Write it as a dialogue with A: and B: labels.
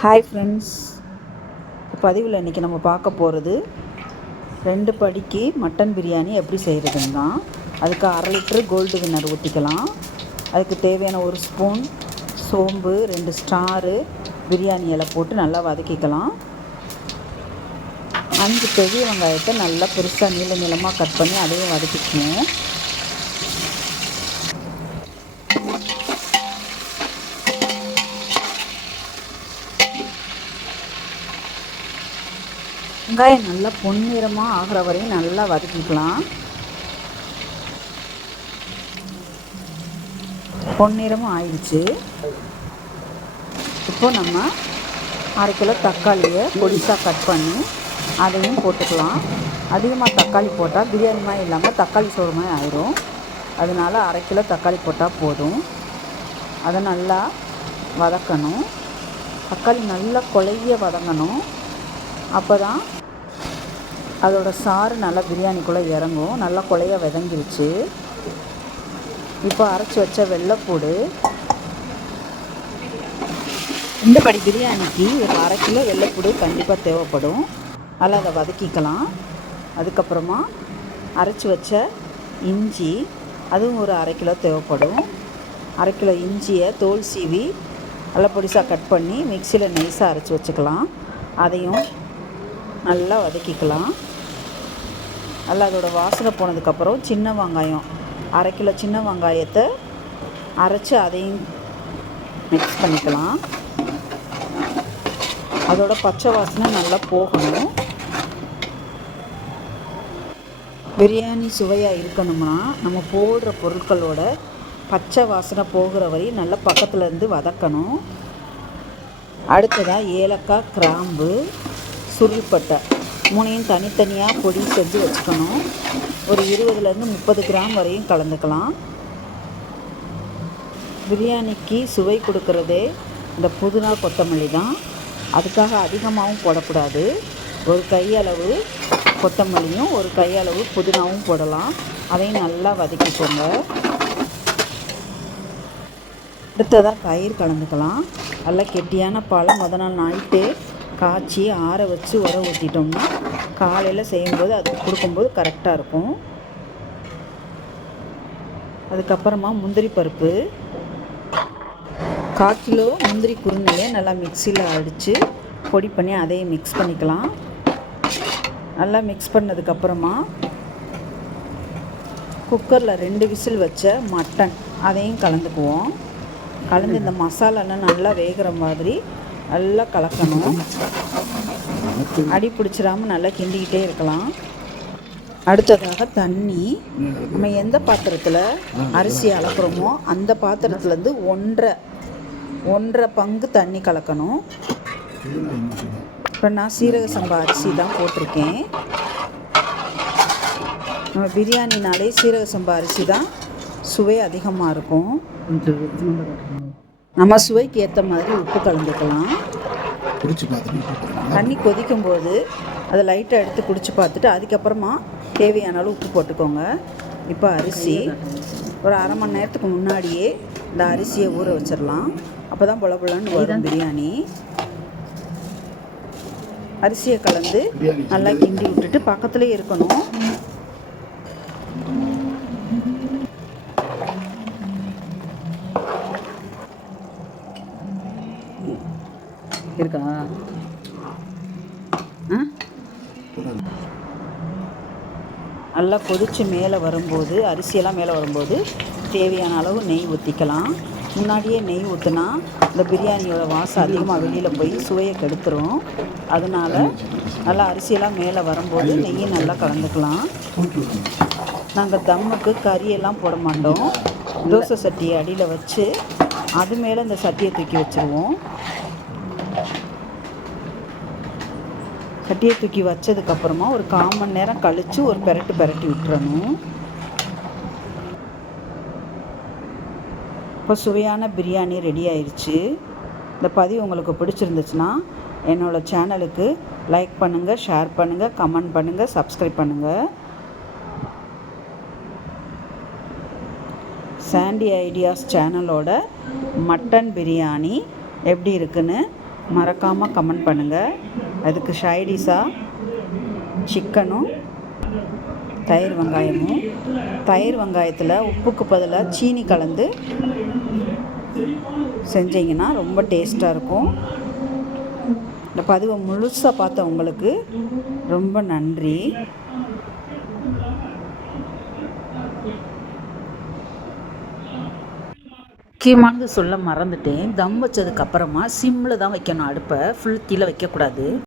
A: Hi friends பதிவில் இன்றைக்கி நம்ம பார்க்க போகிறது ரெண்டு படிக்கு மட்டன் பிரியாணி எப்படி செய்கிறதுன்னு தான் அதுக்கு அரை லிட்ரு கோல்டு வின்னர் ஊற்றிக்கலாம் அதுக்கு தேவையான ஒரு ஸ்பூன் சோம்பு ரெண்டு ஸ்டாரு பிரியாணி இலை போட்டு நல்லா வதக்கிக்கலாம். அஞ்சு பெரிய வெங்காயத்தை நல்லா பெருசாக நீள நீளமாக கட் பண்ணி அதையும் வதக்கிக்கணும் வெங்காயம் நல்லா பொன்னிறமாக ஆகிற வரையும் நல்லா வதக்கிக்கலாம். பொன்னிறமும் ஆயிடுச்சு. இப்போ நம்ம அரை கிலோ தக்காளியை பொடிசாக கட் பண்ணி அதையும் போட்டுக்கலாம். அதிகமாக தக்காளி போட்டால் பிரியாணி மாதிரி இல்லாமல் தக்காளி சோறு மாதிரி ஆயிரும். அதனால அரை கிலோ தக்காளி போட்டால் போதும். அதை நல்லா வதக்கணும். தக்காளி நல்லா கொலைய வதங்கணும். அப்போ தான் அதோட சாறு நல்லா பிரியாணிக்குள்ளே இறங்கும். நல்லா கொலைய விதங்கிருச்சு. இப்போ அரைச்சி வச்ச வெள்ளைப்பூடு. இந்த படி பிரியாணிக்கு ஒரு அரை கிலோ வெள்ளைப்பூடு கண்டிப்பாக தேவைப்படும். அதில் அதை வதக்கிக்கலாம். அதுக்கப்புறமா அரைச்சி வச்ச இஞ்சி அதுவும் ஒரு அரை கிலோ தேவைப்படும். அரை கிலோ இஞ்சியை தோல் சீவி நல்லா பொடிசாக கட் பண்ணி மிக்சியில் நைஸாக அரைச்சி வச்சுக்கலாம். அதையும் நல்லா வதக்கிக்கலாம். நல்லா அதோட வாசனை போனதுக்கப்புறம் சின்ன வெங்காயம் அரை கிலோ சின்ன வெங்காயத்தை அரைச்சி அதையும் மிக்ஸ் பண்ணிக்கலாம். அதோட பச்சை வாசனை நல்லா போகணும். பிரியாணி சுவையாக இருக்கணும்னா நம்ம போடுற பொருட்களோட பச்சை வாசனை போகிற வரையும் நல்லா பக்கத்துலேருந்து வதக்கணும். அடுத்ததாக ஏலக்காய் கிராம்பு. சுருள்பட்டை. மூணையும் தனித்தனியாக பொடி செஞ்சு வச்சுக்கணும். ஒரு இருபதுலேருந்து முப்பது கிராம் வரையும் கலந்துக்கலாம். பிரியாணிக்கு சுவை கொடுக்கறதே இந்த புதினா கொத்தமல்லி தான். அதுக்காக அதிகமாகவும் போடக்கூடாது. ஒரு கையளவு கொத்தமல்லியும் ஒரு கையளவு புதினாவும் போடலாம். அதையும் நல்லா வதக்கிக்கோங்க. அடுத்ததாக தயிர் கலந்துக்கலாம். நல்லா கெட்டியான பாலை முத நாள் நைட்டே காய்ச்சி ஆற வச்சு உர ஊற்றிட்டோம்னா காலையில் செய்யும்போது அது கொடுக்கும்போது கரெக்டாக இருக்கும். அதுக்கப்புறமா முந்திரி பருப்பு. கால் கிலோ முந்திரி குருணையை நல்லா மிக்சியில் அடித்து பொடி பண்ணி அதையும் மிக்ஸ் பண்ணிக்கலாம். நல்லா மிக்ஸ் பண்ணதுக்கப்புறமா குக்கரில் ரெண்டு விசில் வச்ச மட்டன் அதையும் கலந்துக்குவோம். கலந்து இந்த மசாலாலாம் நல்லா வேகிற மாதிரி நல்லா கலக்கணும். அடி பிடிச்சிடாமல் நல்லா கிண்டிக்கிட்டே இருக்கலாம். அடுத்ததாக தண்ணி. நம்ம எந்த பாத்திரத்தில் அரிசி அளக்குறோமோ அந்த பாத்திரத்துலேருந்து ஒன்றரை ஒன்றரை பங்கு தண்ணி கலக்கணும். இப்போ நான் சீரக சம்பா அரிசி தான் போட்டிருக்கேன். நம்ம பிரியாணினாலே சீரக சம்பா அரிசி தான் சுவை அதிகமாக இருக்கும். நம்ம சுவைக்கு ஏற்ற மாதிரி உப்பு கலந்துக்கலாம்.
B: குடிச்சு பார்த்துட்டு
A: தண்ணி கொதிக்கும் போது அதை லைட்டாக எடுத்து குடிச்சு பார்த்துட்டு அதுக்கப்புறமா தேவையான அளவு உப்பு போட்டுக்கோங்க. இப்போ அரிசி ஒரு அரை மணி நேரத்துக்கு முன்னாடியே இந்த அரிசியை ஊற வச்சிடலாம். அப்போ தான் பொல பொலன்னு வரும் பிரியாணி. அரிசியை கலந்து நல்லா கிண்டி விட்டுட்டு பக்கத்துலேயே இருக்கணும். இருக்கா? நல்லா கொதித்து மேலே வரும்போது அரிசியெல்லாம் மேலே வரும்போது தேவையான அளவு நெய் ஊற்றிக்கலாம் முன்னாடியே நெய் ஊற்றினா இந்த பிரியாணியோட வாசம் அதிகமாக வெளியில் போய் சுவையை கெடுத்துரும். அதனால் நல்லா அரிசியெல்லாம் மேலே வரும்போது நெய்யை நல்லா கலந்துக்கலாம். நாங்கள் தம்முக்கு கறியெல்லாம் போட மாட்டோம். தோசை சட்டியை அடியில் வச்சு அது மேலே இந்த சட்டியை தூக்கி வச்சுருவோம். கட்டியை தூக்கி வச்சதுக்கப்புறமா ஒரு கால் மணி நேரம் கழித்து ஒரு பெரட்டு பெரட்டி விட்டுறணும். இப்போ சுவையான பிரியாணி ரெடி ஆயிடுச்சு இந்த பதிவு உங்களுக்கு பிடிச்சிருந்துச்சுன்னா என்னோடய சேனலுக்கு லைக் பண்ணுங்கள் ஷேர் பண்ணுங்கள் கமெண்ட் பண்ணுங்கள் சப்ஸ்கிரைப் பண்ணுங்கள் சாண்டி ஐடியாஸ் சேனலோட மட்டன் பிரியாணி எப்படி இருக்குன்னு மறக்காமல் கமெண்ட் பண்ணுங்கள் அதுக்கு ஷைடிஸாக சிக்கனும் தயிர் வெங்காயமும். தயிர் வெங்காயத்தில் உப்புக்கு பதிலாக சீனி கலந்து செஞ்சீங்கன்னா ரொம்ப டேஸ்ட்டாக இருக்கும். இந்த பதிவை முழுசாக பார்த்த உங்களுக்கு ரொம்ப நன்றி. முக்கியமானது சொல்ல மறந்துட்டேன். தம் வச்சதுக்கு அப்புறமா சிம்மில் தான் வைக்கணும் அடுப்பை. ஃபுல் தீல வைக்கக்கூடாது.